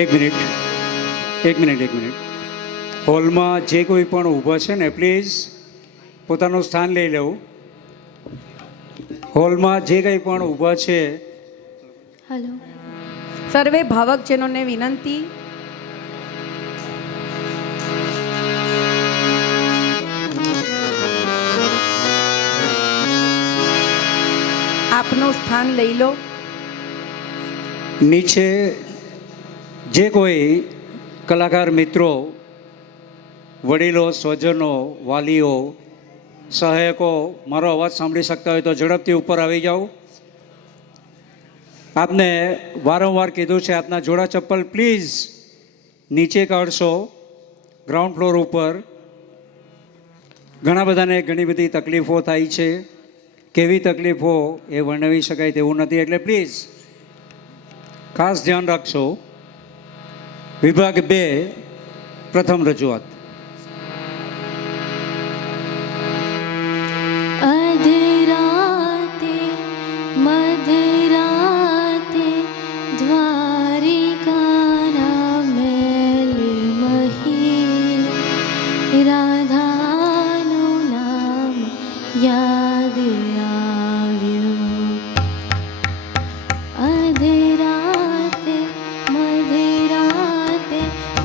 એક મિનિટ. હોલમાં જે કોઈ પણ ઊભા છે ને પ્લીઝ પોતાનું સ્થાન લઈ લેવું. હોલમાં જે કંઈ પણ ઊભા છે. હેલો. સર્વે ભાવકજનોને વિનંતી, આપનું સ્થાન લઈ લો. નીચે જે કોઈ કલાકાર મિત્રો, વડીલો, સ્વજનો, વાલીઓ, સહાયકો મારો અવાજ સાંભળી શકતા હોય તો ઝડપથી ઉપર આવી જાઓ. આપને વારંવાર કીધું છે, આપના જોડા ચપ્પલ પ્લીઝ નીચે કાઢશો. ગ્રાઉન્ડ ફ્લોર ઉપર ઘણા બધાને ઘણી બધી તકલીફો થાય છે. કેવી તકલીફો એ વર્ણવી શકાય તેવું નથી, એટલે પ્લીઝ ખાસ ધ્યાન રાખશો. વિભાગ 2, પ્રથમ રજૂઆત. અધરાતે મધરાતે દ્વારિકાના મેલ મહી રાધાનું નામ યાદ આવ્યું. અધરાતે મધરાતે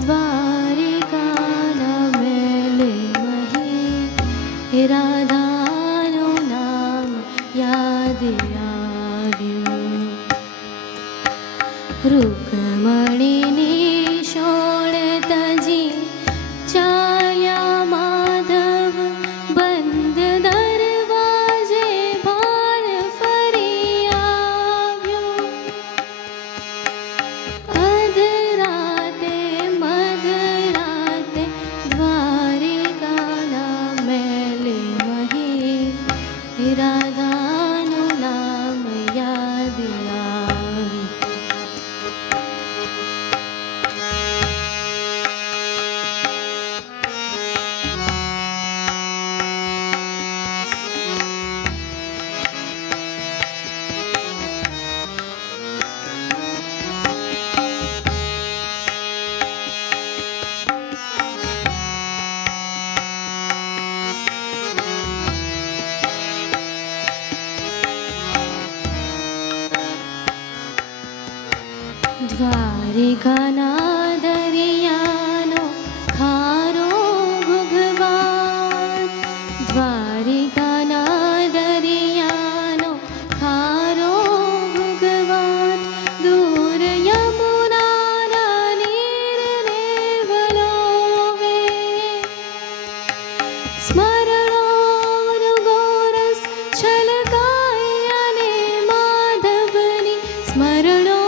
દ્વારિકાના મેલ મહી રાધાનું નામ યાદ આવ્યું. રૂકમણીની શોળ તજી ચાલ્યા માધવ બંધ દરવાજે ભાર ફરી આવ્યો. અધરાતે મધરાતે દ્વારિકાના મેલ મહી રાધાનું નામ યાદ આવ્યું. દ્વારિકાના દરિયાનો ખારો ભગવાન, દ્વારિકાના દરિયાનો ખારો ભગવાન, દૂર યમુનાના નીરને વલોવે. સ્મરણોનું ગોરસ છલકાય અને માધવની સ્મરણો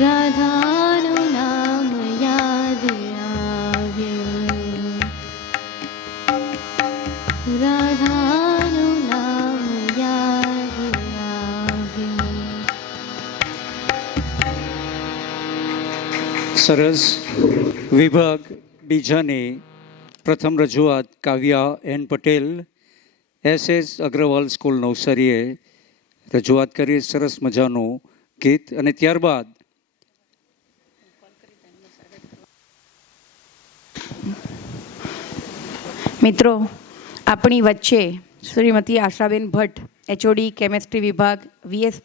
રાધાનું નામ યાદ આવ્યું. રાધાનું નામ યાદ આવ્યું. સરસ. વિભાગ બીજાની પ્રથમ રજૂઆત Kavya N Patel, SS Agrawal school નવસારીએ રજૂઆત કરી. સરસ મજાનું ગીત. અને ત્યારબાદ મિત્રો, આપણી વચ્ચે શ્રીમતી આશાબેન ભટ્ટ, HOD કેમેસ્ટ્રી વિભાગ, VS